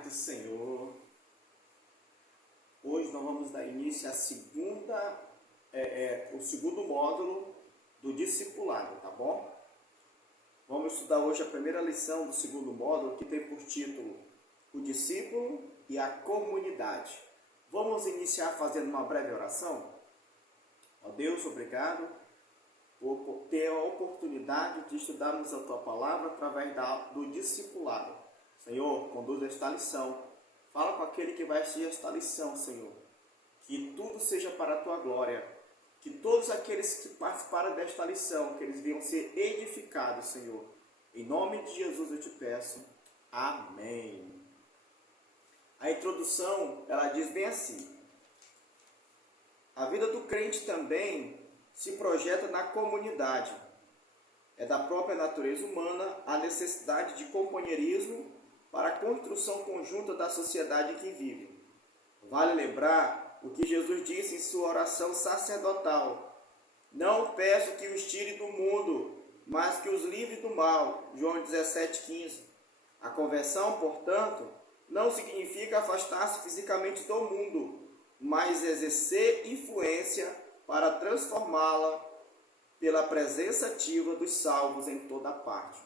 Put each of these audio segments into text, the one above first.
paz do Senhor. Hoje nós vamos dar início à o segundo módulo do discipulado, tá bom? Vamos estudar hoje a primeira lição do segundo módulo, que tem por título O Discípulo e a Comunidade. Vamos iniciar fazendo uma breve oração? Ó Deus, obrigado por ter a oportunidade de estudarmos a Tua Palavra através do discipulado. Senhor, conduz esta lição. Fala com aquele que vai assistir esta lição, Senhor. Que tudo seja para a Tua glória. Que todos aqueles que participaram desta lição, que eles venham ser edificados, Senhor. Em nome de Jesus eu te peço. Amém. A introdução, ela diz bem assim. A vida do crente também se projeta na comunidade. É da própria natureza humana a necessidade de companheirismo para a construção conjunta da sociedade em que vive. Vale lembrar o que Jesus disse em sua oração sacerdotal: não peço que os tire do mundo, mas que os livre do mal. João 17,15. A conversão, portanto, não significa afastar-se fisicamente do mundo, mas exercer influência para transformá-la pela presença ativa dos salvos em toda parte.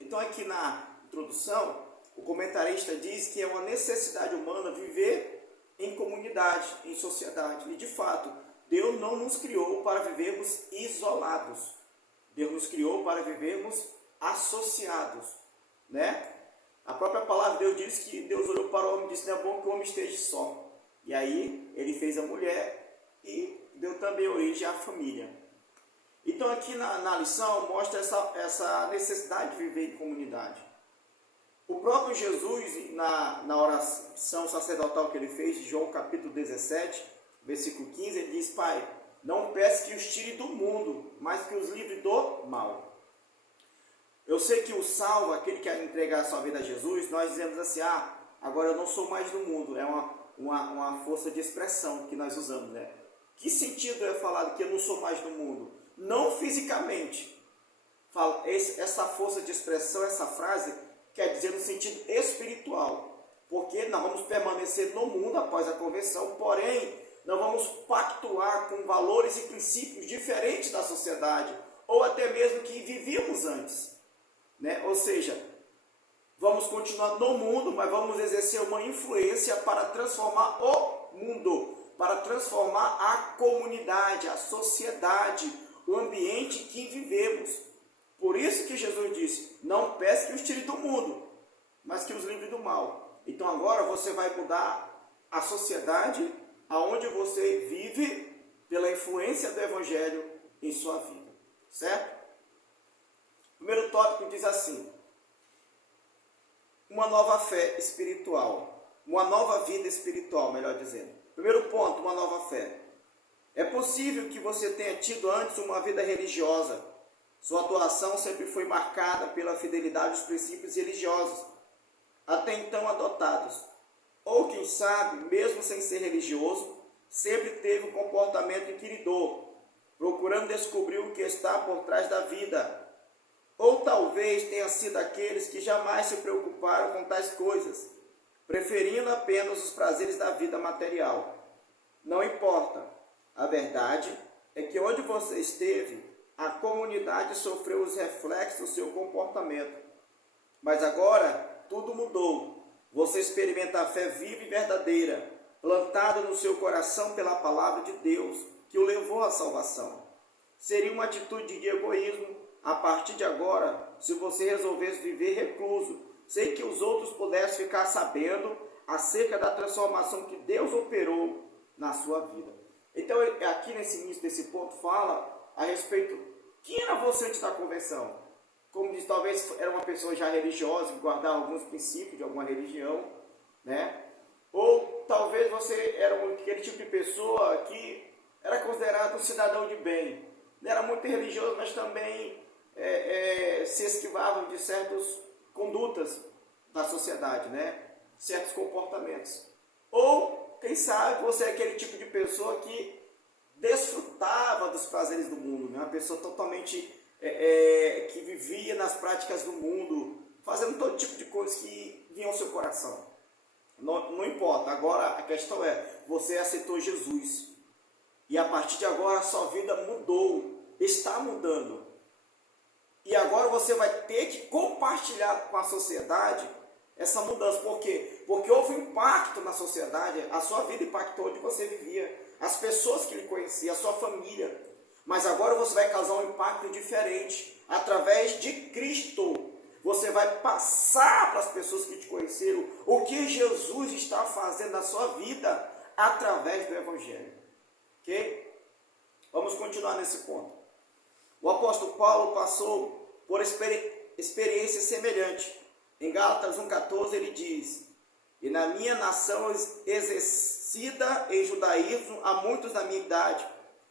Então aqui na introdução, o comentarista diz que é uma necessidade humana viver em comunidade, em sociedade. E de fato, Deus não nos criou para vivermos isolados. Deus nos criou para vivermos associados, né? A própria palavra de Deus diz que Deus olhou para o homem e disse: não é bom que o homem esteja só. E aí ele fez a mulher e deu também origem à família. Então aqui na lição mostra essa necessidade de viver em comunidade. O próprio Jesus, na oração sacerdotal que ele fez, de João capítulo 17, versículo 15, ele diz: Pai, não peço que os tire do mundo, mas que os livre do mal. Eu sei que o salvo, aquele que entregar a sua vida a Jesus, nós dizemos assim: agora eu não sou mais do mundo. É uma força de expressão que nós usamos, né? Que sentido é falar que eu não sou mais do mundo? Não fisicamente. Essa força de expressão, essa frase, quer dizer no sentido espiritual. Porque nós vamos permanecer no mundo após a conversão, porém, nós vamos pactuar com valores e princípios diferentes da sociedade, ou até mesmo que vivíamos antes, né? Ou seja, vamos continuar no mundo, mas vamos exercer uma influência para transformar o mundo, para transformar a comunidade, a sociedade, o ambiente em que vivemos. Por isso que Jesus disse: não peço que os tire do mundo, mas que os livre do mal. Então agora você vai mudar a sociedade aonde você vive pela influência do Evangelho em sua vida, certo? O primeiro tópico diz assim: uma nova fé espiritual, uma nova vida espiritual, melhor dizendo. Primeiro ponto, uma nova fé. É possível que você tenha tido antes uma vida religiosa. Sua atuação sempre foi marcada pela fidelidade aos princípios religiosos, até então adotados. Ou quem sabe, mesmo sem ser religioso, sempre teve um comportamento inquiridor, procurando descobrir o que está por trás da vida. Ou talvez tenha sido aqueles que jamais se preocuparam com tais coisas, preferindo apenas os prazeres da vida material. Não importa. A verdade é que onde você esteve, a comunidade sofreu os reflexos do seu comportamento. Mas agora tudo mudou. Você experimenta a fé viva e verdadeira, plantada no seu coração pela palavra de Deus, que o levou à salvação. Seria uma atitude de egoísmo a partir de agora, se você resolvesse viver recluso, sem que os outros pudessem ficar sabendo acerca da transformação que Deus operou na sua vida. Então, aqui nesse início desse ponto, fala a respeito de quem era você antes da conversão. Como diz, talvez era uma pessoa já religiosa, que guardava alguns princípios de alguma religião, né? Ou talvez você era aquele tipo de pessoa que era considerado um cidadão de bem. Não era muito religioso, mas também se esquivava de certas condutas da sociedade, né? Certos comportamentos. Ou, quem sabe, você é aquele tipo de pessoa que desfrutava dos prazeres do mundo, né? Uma pessoa totalmente que vivia nas práticas do mundo, fazendo todo tipo de coisas que vinham ao seu coração. Não importa. Agora a questão é, você aceitou Jesus. E a partir de agora a sua vida mudou, está mudando. E agora você vai ter que compartilhar com a sociedade essa mudança. Por quê? Porque houve um impacto na sociedade, a sua vida impactou onde você vivia, as pessoas que lhe conheciam, a sua família. Mas agora você vai causar um impacto diferente. Através de Cristo, você vai passar para as pessoas que te conheceram o que Jesus está fazendo na sua vida através do Evangelho. Ok? Vamos continuar nesse ponto. O apóstolo Paulo passou por experiência semelhante. Em Gálatas 1,14 ele diz: e na minha nação exercida em judaísmo há muitos da minha idade,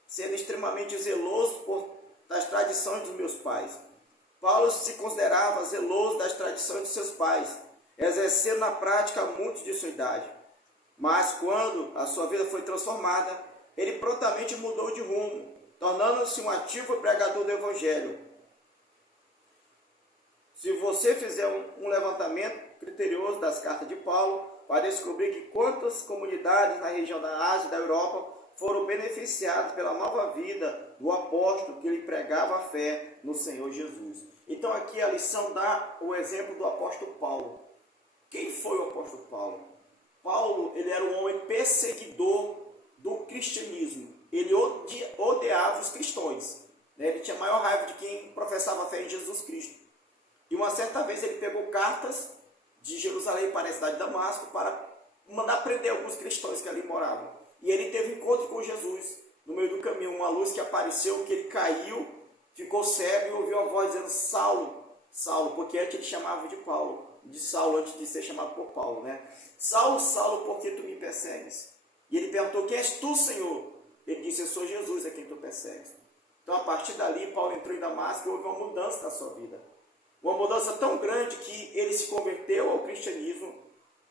sendo extremamente zeloso das tradições dos meus pais. Paulo se considerava zeloso das tradições de seus pais, exercendo na prática muitos de sua idade. Mas quando a sua vida foi transformada, ele prontamente mudou de rumo, tornando-se um ativo pregador do Evangelho. Se você fizer um levantamento criterioso das cartas de Paulo, vai descobrir que quantas comunidades na região da Ásia e da Europa foram beneficiadas pela nova vida do apóstolo que lhe pregava a fé no Senhor Jesus. Então aqui a lição dá o exemplo do apóstolo Paulo. Quem foi o apóstolo Paulo? Paulo, ele era um homem perseguidor do cristianismo. Ele odiava os cristãos. Ele tinha maior raiva de quem professava a fé em Jesus Cristo. E uma certa vez ele pegou cartas de Jerusalém para a cidade de Damasco para mandar prender alguns cristãos que ali moravam. E ele teve encontro com Jesus no meio do caminho. Uma luz que apareceu, que ele caiu, ficou cego e ouviu a voz dizendo: Saulo, Saulo, porque antes ele chamava de Paulo, de Saulo, antes de ser chamado por Paulo, né? Saulo, Saulo, por que tu me persegues? E ele perguntou: quem és tu, Senhor? Ele disse: eu sou Jesus, a quem tu persegues. Então, a partir dali, Paulo entrou em Damasco e houve uma mudança na sua vida. Uma mudança tão grande que ele se converteu ao cristianismo,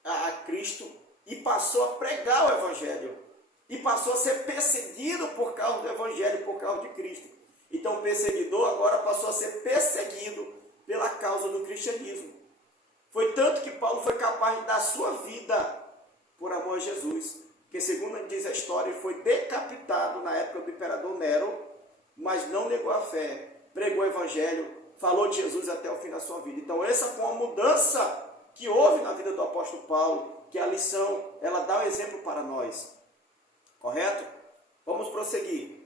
a Cristo, e passou a pregar o Evangelho. E passou a ser perseguido por causa do Evangelho, por causa de Cristo. Então, o perseguidor agora passou a ser perseguido pela causa do cristianismo. Foi tanto que Paulo foi capaz de dar a sua vida por amor a Jesus. Que, segundo diz a história, ele foi decapitado na época do imperador Nero, mas não negou a fé, pregou o Evangelho, falou de Jesus até o fim da sua vida. Então, essa foi uma mudança que houve na vida do apóstolo Paulo, que a lição, ela dá um exemplo para nós. Correto? Vamos prosseguir.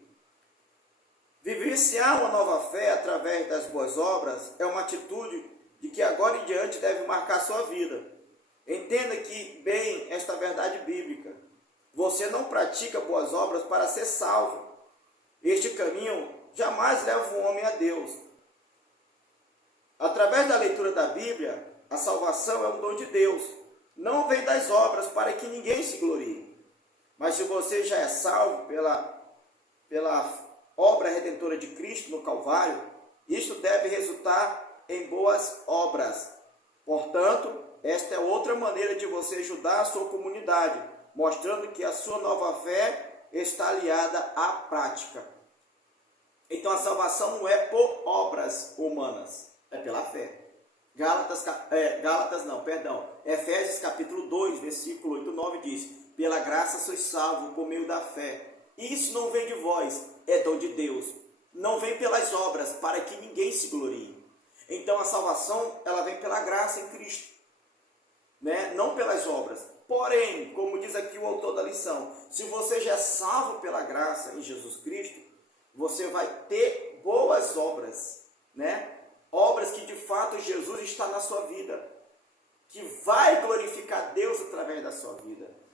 Vivenciar uma nova fé através das boas obras é uma atitude de que agora em diante deve marcar sua vida. Entenda que bem esta verdade bíblica. Você não pratica boas obras para ser salvo. Este caminho jamais leva o homem a Deus. Através da leitura da Bíblia, a salvação é um dom de Deus. Não vem das obras para que ninguém se glorie. Mas se você já é salvo pela obra redentora de Cristo no Calvário, isto deve resultar em boas obras. Portanto, esta é outra maneira de você ajudar a sua comunidade, mostrando que a sua nova fé está aliada à prática. Então a salvação não é por obras humanas, é pela fé. Efésios capítulo 2, versículo 8 e 9 diz: pela graça sois salvos por meio da fé. Isso não vem de vós, é dom de Deus. Não vem pelas obras, para que ninguém se glorie. Então a salvação, ela vem pela graça em Cristo, né? Não pelas obras. Porém, como diz aqui o autor da lição, se você já é salvo pela graça em Jesus Cristo, você vai ter boas obras, né? Obras que de fato Jesus está na sua vida, que vai glorificar Deus através da sua vida.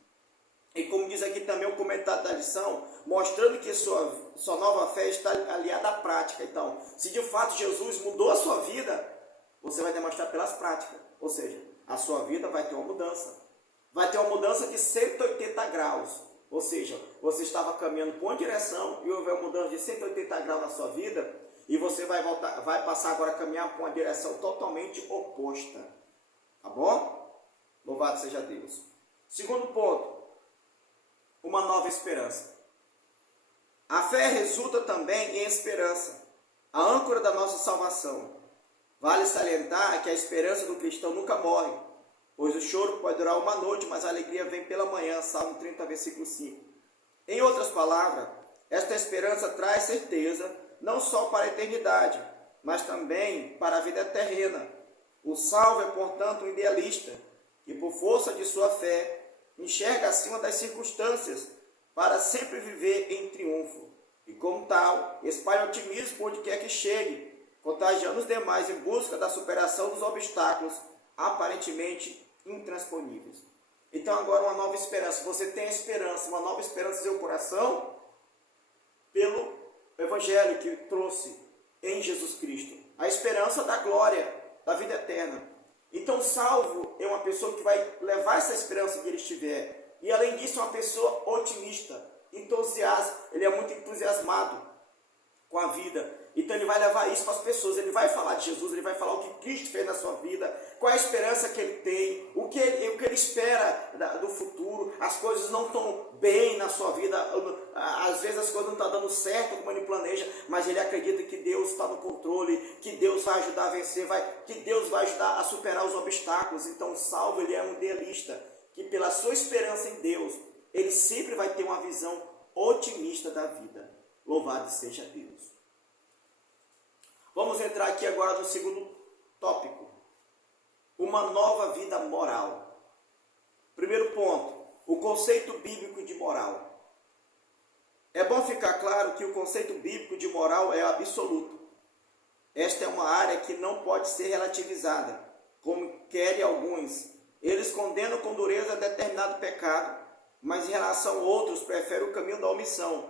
E como diz aqui também o comentário da lição, mostrando que sua nova fé está aliada à prática. Então, se de fato Jesus mudou a sua vida, você vai demonstrar pelas práticas. Ou seja, a sua vida vai ter uma mudança. Vai ter uma mudança de 180 graus. Ou seja, você estava caminhando por uma direção e houve uma mudança de 180 graus na sua vida, e você vai passar agora a caminhar por uma direção totalmente oposta. Tá bom? Louvado seja Deus. Segundo ponto, uma nova esperança. A fé resulta também em esperança, a âncora da nossa salvação. Vale salientar que a esperança do cristão nunca morre, pois o choro pode durar uma noite, mas a alegria vem pela manhã. Salmo 30, versículo 5. Em outras palavras, esta esperança traz certeza não só para a eternidade, mas também para a vida terrena. O salvo é, portanto, um idealista, que por força de sua fé, enxerga acima das circunstâncias para sempre viver em triunfo. E como tal, espalha otimismo onde quer que chegue, contagiando os demais em busca da superação dos obstáculos aparentemente intransponíveis. Então agora uma nova esperança. Você tem a esperança, uma nova esperança em seu coração pelo Evangelho que trouxe em Jesus Cristo. A esperança da glória, da vida eterna. Então salvo é uma pessoa que vai levar essa esperança que ele estiver. E além disso é uma pessoa otimista, entusiasta. Ele é muito entusiasmado com a vida. Então ele vai levar isso para as pessoas, ele vai falar de Jesus, ele vai falar o que Cristo fez na sua vida, qual é a esperança que ele tem, o que ele espera do futuro. As coisas não estão bem na sua vida, às vezes as coisas não estão dando certo como ele planeja, mas ele acredita que Deus está no controle, que Deus vai ajudar a vencer, que Deus vai ajudar a superar os obstáculos. Então o salvo, ele é um idealista, que pela sua esperança em Deus, ele sempre vai ter uma visão otimista da vida. Louvado seja Deus. Vamos entrar aqui agora no segundo tópico. Uma nova vida moral. Primeiro ponto, o conceito bíblico de moral. É bom ficar claro que o conceito bíblico de moral é absoluto. Esta é uma área que não pode ser relativizada, como querem alguns. Eles condenam com dureza determinado pecado, mas em relação a outros preferem o caminho da omissão.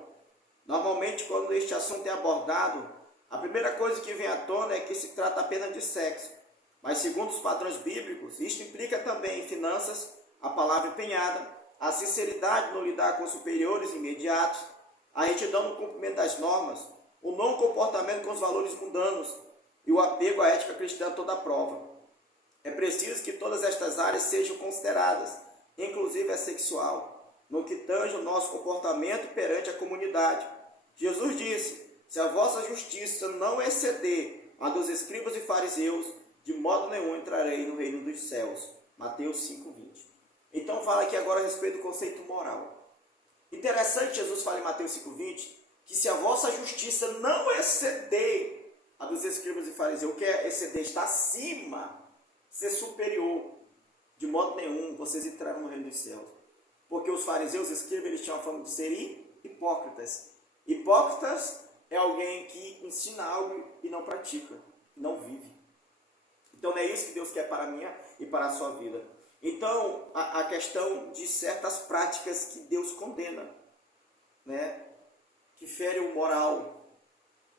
Normalmente, quando este assunto é abordado, a primeira coisa que vem à tona é que se trata apenas de sexo. Mas segundo os padrões bíblicos, isto implica também em finanças, a palavra empenhada, a sinceridade no lidar com superiores imediatos, a retidão no cumprimento das normas, o não comportamento com os valores mundanos e o apego à ética cristã a toda prova. É preciso que todas estas áreas sejam consideradas, inclusive a sexual, no que tange o nosso comportamento perante a comunidade. Jesus disse: se a vossa justiça não exceder a dos escribas e fariseus, de modo nenhum entrarei no reino dos céus. Mateus 5,20. Então fala aqui agora a respeito do conceito moral. Interessante, Jesus fala em Mateus 5,20, que se a vossa justiça não exceder a dos escribas e fariseus, o que é exceder? Está acima, ser superior. De modo nenhum vocês entrarão no reino dos céus. Porque os fariseus e escribas, eles tinham a fama de serem hipócritas. Hipócritas é alguém que ensina algo e não pratica, não vive. Então não é isso que Deus quer para a minha e para a sua vida. Então a questão de certas práticas que Deus condena, né? Que ferem o moral,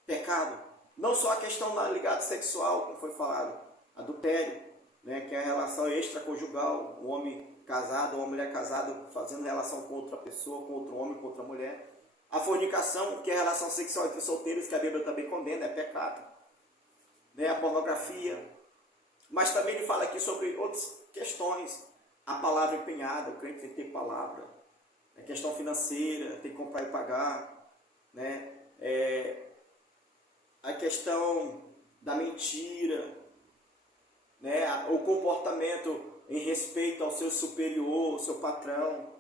pecado. Não só a questão ligada sexual, como foi falado, adultério, né? Que é a relação extraconjugal, o homem casado ou a mulher casada fazendo relação com outra pessoa, com outro homem, com outra mulher. A fornicação, que é a relação sexual entre solteiros, que a Bíblia também condena, é pecado. Né? A pornografia. Mas também ele fala aqui sobre outras questões. A palavra empenhada, o crente tem que ter palavra. A questão financeira, tem que comprar e pagar. Né? A questão da mentira. Né? O comportamento em respeito ao seu superior, ao seu patrão.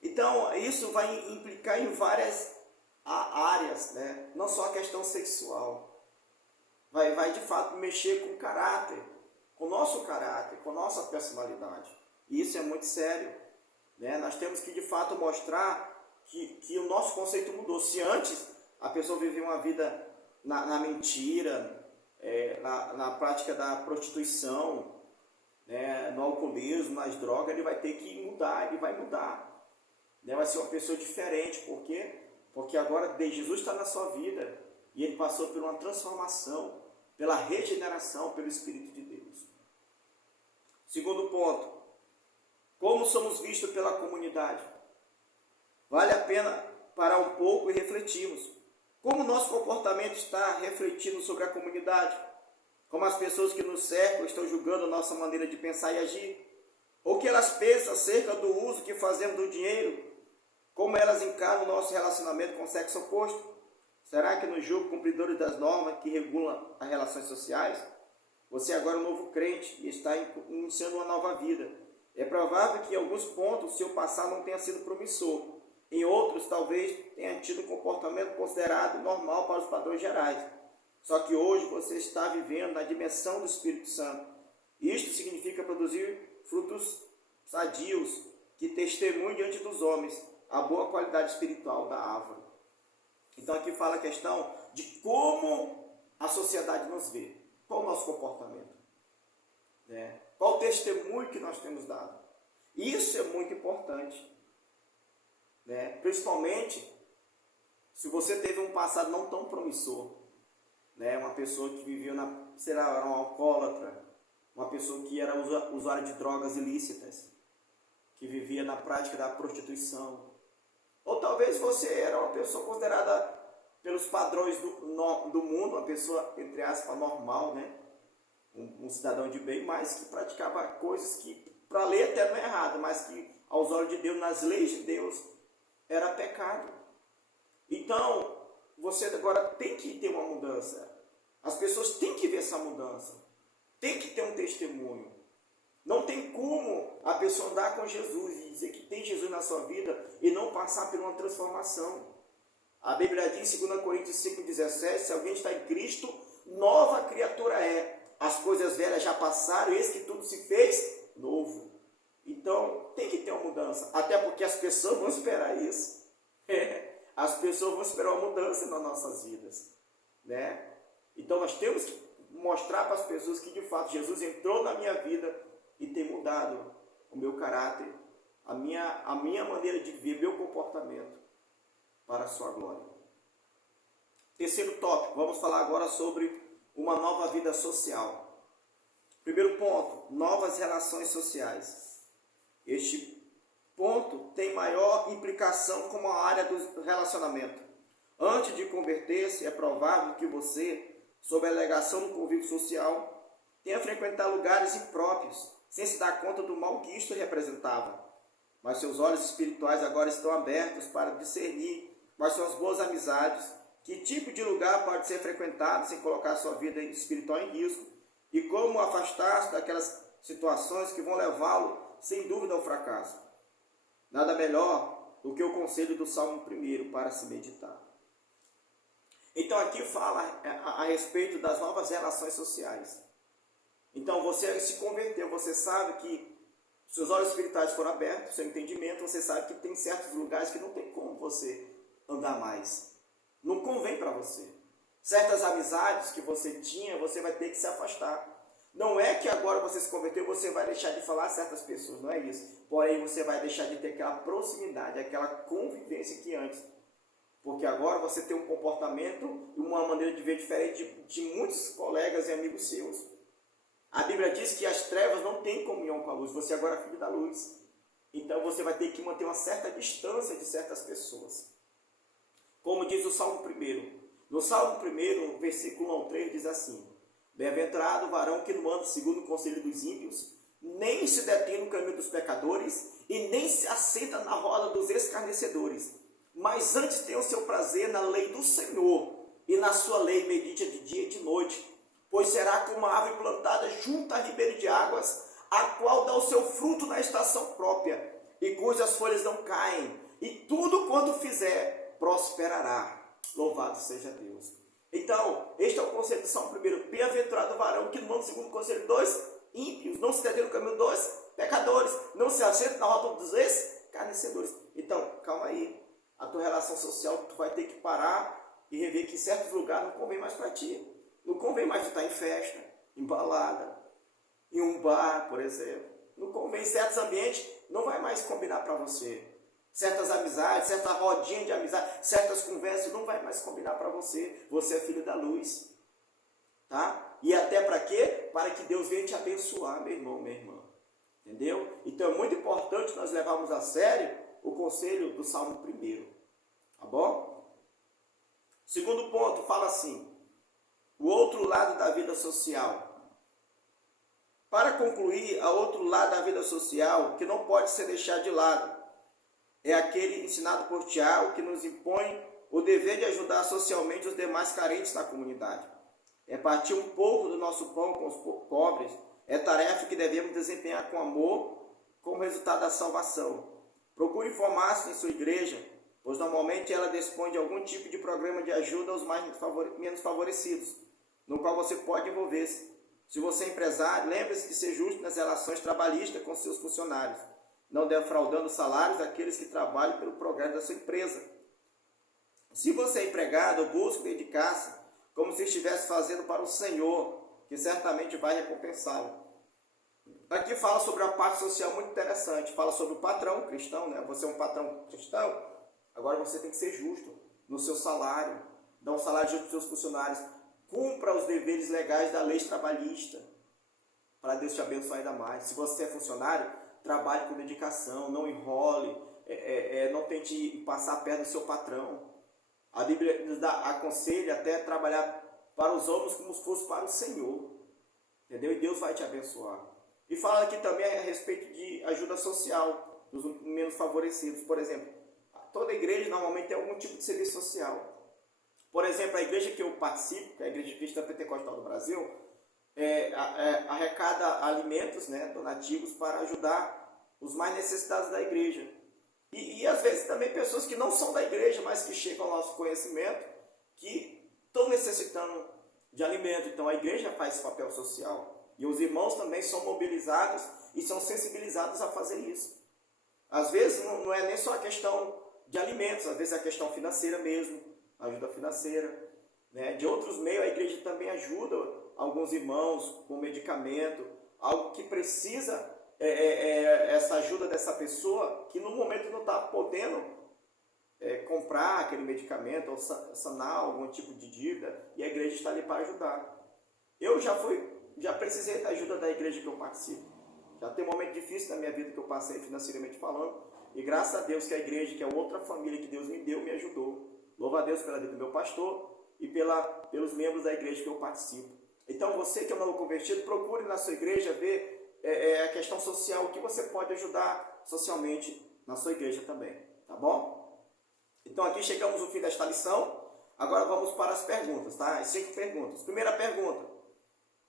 Então, isso vai implicar em várias áreas, né? Não só a questão sexual. Vai de fato mexer com o caráter, com o nosso caráter, com a nossa personalidade. E isso é muito sério, né? Nós temos que de fato mostrar que o nosso conceito mudou. Se antes a pessoa vivia uma vida na mentira, na prática da prostituição, né? No alcoolismo, nas drogas, ele vai ter que mudar, ele vai mudar. Vai ser uma pessoa diferente. Por quê? Porque agora Jesus está na sua vida e ele passou por uma transformação, pela regeneração, pelo Espírito de Deus. Segundo ponto, como somos vistos pela comunidade? Vale a pena parar um pouco e refletirmos. Como o nosso comportamento está refletindo sobre a comunidade? Como as pessoas que nos cercam estão julgando a nossa maneira de pensar e agir? O que elas pensam acerca do uso que fazemos do dinheiro? Como elas encaram o nosso relacionamento com o sexo oposto? Será que nos julgam cumpridores das normas que regulam as relações sociais? Você agora é um novo crente e está iniciando uma nova vida. É provável que em alguns pontos seu passado não tenha sido promissor. Em outros, talvez tenha tido um comportamento considerado normal para os padrões gerais. Só que hoje você está vivendo na dimensão do Espírito Santo. Isto significa produzir frutos sadios que testemunhem diante dos homens a boa qualidade espiritual da árvore. Então aqui fala a questão de como a sociedade nos vê. Qual o nosso comportamento? Qual o testemunho que nós temos dado? Isso é muito importante. Principalmente se você teve um passado não tão promissor. Uma pessoa que vivia era um alcoólatra, uma pessoa que era usuária de drogas ilícitas, que vivia na prática da prostituição. Ou talvez você era uma pessoa considerada pelos padrões do mundo, uma pessoa, entre aspas, normal, um cidadão de bem, mas que praticava coisas que, para a lei até não é errado, mas que aos olhos de Deus, nas leis de Deus, era pecado. Então, você agora tem que ter uma mudança. As pessoas têm que ver essa mudança. Tem que ter um testemunho. Não tem como a pessoa andar com Jesus e dizer que tem Jesus na sua vida e não passar por uma transformação. A Bíblia diz em 2 Coríntios 5,17, se alguém está em Cristo, nova criatura é. As coisas velhas já passaram, eis que tudo se fez novo. Então, tem que ter uma mudança. Até porque as pessoas vão esperar isso. As pessoas vão esperar uma mudança nas nossas vidas. Então, nós temos que mostrar para as pessoas que, de fato, Jesus entrou na minha vida e tem mudado o meu caráter, a minha maneira de viver, meu comportamento para a sua glória. Terceiro tópico, vamos falar agora sobre uma nova vida social. Primeiro ponto, novas relações sociais. Este ponto tem maior implicação com a área do relacionamento. Antes de converter-se, é provável que você, sob a alegação do convívio social, tenha frequentado lugares impróprios, sem se dar conta do mal que isto representava. Mas seus olhos espirituais agora estão abertos para discernir quais são as boas amizades, que tipo de lugar pode ser frequentado sem colocar sua vida espiritual em risco, e como afastar-se daquelas situações que vão levá-lo, sem dúvida, ao fracasso. Nada melhor do que o conselho do Salmo 1 para se meditar. Então aqui fala a respeito das novas relações sociais. Então você se converteu, você sabe que seus olhos espirituais foram abertos, seu entendimento, você sabe que tem certos lugares que não tem como você andar mais. Não convém para você. Certas amizades que você tinha, você vai ter que se afastar. Não é que agora você se converteu, você vai deixar de falar a certas pessoas, não é isso. Porém, você vai deixar de ter aquela proximidade, aquela convivência que antes. Porque agora você tem um comportamento e uma maneira de ver diferente de muitos colegas e amigos seus. A Bíblia diz que as trevas não têm comunhão com a luz, você agora é filho da luz. Então você vai ter que manter uma certa distância de certas pessoas. Como diz o Salmo 1. No Salmo 1, versículo 3, diz assim: bem-aventurado o varão que não anda segundo o conselho dos ímpios, nem se detém no caminho dos pecadores, e nem se assenta na roda dos escarnecedores. Mas antes tem o seu prazer na lei do Senhor, e na sua lei medite de dia e de noite. Pois será como uma árvore plantada junto a ribeiro de águas, a qual dá o seu fruto na estação própria, e cujas folhas não caem, e tudo quanto fizer prosperará. Louvado seja Deus. Então, este é o conselho do Salmo 1. Bem-aventurado o varão que não anda segundo o conselho dos ímpios, não se detém no caminho dos pecadores, não se assenta na rota dos escarnecedores. Então, calma aí. A tua relação social, tu vai ter que parar e rever que certos lugares não convém mais para ti. Não convém mais tu estar em festa, em balada, em um bar, por exemplo. Não convém, em certos ambientes, não vai mais combinar para você. Certas amizades, certa rodinha de amizade, certas conversas, não vai mais combinar para você. Você é filho da luz. Tá? E até para quê? Para que Deus venha te abençoar, meu irmão, minha irmã. Entendeu? Então é muito importante nós levarmos a sério o conselho do Salmo 1. Tá bom? Segundo ponto, fala assim: o outro lado da vida social. Para concluir, a outro lado da vida social, que não pode ser deixado de lado, é aquele ensinado por Tiago, que nos impõe o dever de ajudar socialmente os demais carentes na comunidade. É partir um pouco do nosso pão com os pobres, é tarefa que devemos desempenhar com amor, como resultado da salvação. Procure informar-se em sua igreja, pois normalmente ela dispõe de algum tipo de programa de ajuda aos menos favorecidos, no qual você pode envolver-se. Se você é empresário, lembre-se de ser justo nas relações trabalhistas com seus funcionários, não defraudando os salários daqueles que trabalham pelo progresso da sua empresa. Se você é empregado, busque dedicar-se como se estivesse fazendo para o Senhor, que certamente vai recompensá-lo. Aqui fala sobre a parte social muito interessante, fala sobre o patrão cristão, né? Você é um patrão cristão, agora você tem que ser justo no seu salário, dar um salário justo para os seus funcionários, cumpra os deveres legais da lei trabalhista, para Deus te abençoar ainda mais. Se você é funcionário, trabalhe com dedicação, não enrole, não tente passar a perna do seu patrão. A Bíblia nos aconselha até trabalhar para os homens como se fosse para o Senhor, entendeu? E Deus vai te abençoar. E fala aqui também a respeito de ajuda social dos menos favorecidos. Por exemplo, toda igreja normalmente tem algum tipo de serviço social. Por exemplo, a igreja que eu participo, que é a Igreja Cristã Pentecostal do Brasil, arrecada alimentos, né, donativos para ajudar os mais necessitados da igreja. E às vezes também pessoas que não são da igreja, mas que chegam ao nosso conhecimento, que estão necessitando de alimento. Então a igreja faz esse papel social. E os irmãos também são mobilizados e são sensibilizados a fazer isso. Às vezes não é nem só a questão de alimentos, às vezes é a questão financeira mesmo, ajuda financeira, né? De outros meios a igreja também ajuda alguns irmãos com medicamento, algo que precisa essa ajuda dessa pessoa que no momento não está podendo comprar aquele medicamento ou sanar algum tipo de dívida, e a igreja está ali para ajudar. Eu já precisei da ajuda da igreja que eu participo. Já tem um momento difícil na minha vida que eu passei financeiramente falando, e graças a Deus que a igreja, que é outra família que Deus me deu, me ajudou. Louvo a Deus pela vida do meu pastor e pelos membros da igreja que eu participo. Então você que é um novo convertido, procure na sua igreja ver a questão social, o que você pode ajudar socialmente na sua igreja também, tá bom? Então aqui chegamos ao fim desta lição. Agora vamos para as perguntas, tá? As 5 perguntas. Primeira pergunta: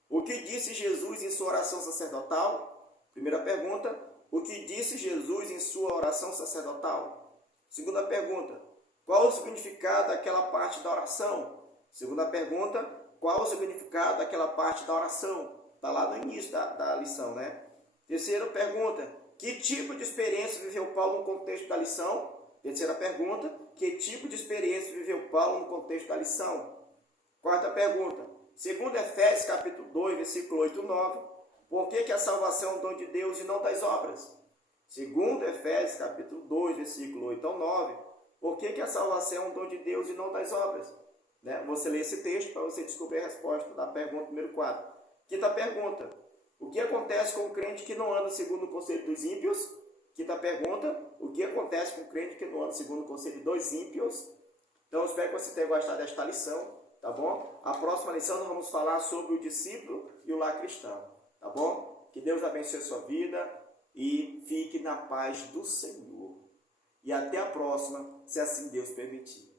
o que disse Jesus em sua oração sacerdotal? Primeira pergunta: o que disse Jesus em sua oração sacerdotal? Segunda pergunta: qual o significado daquela parte da oração? Segunda pergunta: qual o significado daquela parte da oração? Está lá no início da lição, né? Terceira pergunta: que tipo de experiência viveu Paulo no contexto da lição? Terceira pergunta: que tipo de experiência viveu Paulo no contexto da lição? Quarta pergunta: segundo Efésios capítulo 2, versículo 8 e 9, por que a salvação é um dom de Deus e não das obras? Segundo Efésios capítulo 2, versículo 8 ao 9, por que a salvação é um dom de Deus e não das obras? Né? Você lê esse texto para você descobrir a resposta da pergunta número 4. Quinta pergunta: o que acontece com o crente que não anda segundo o conselho dos ímpios? Quinta pergunta: o que acontece com o crente que não anda segundo o conselho dos ímpios? Então, eu espero que você tenha gostado desta lição, tá bom? A próxima lição nós vamos falar sobre o discípulo e o lar cristão, tá bom? Que Deus abençoe a sua vida e fique na paz do Senhor. E até a próxima, se assim Deus permitir.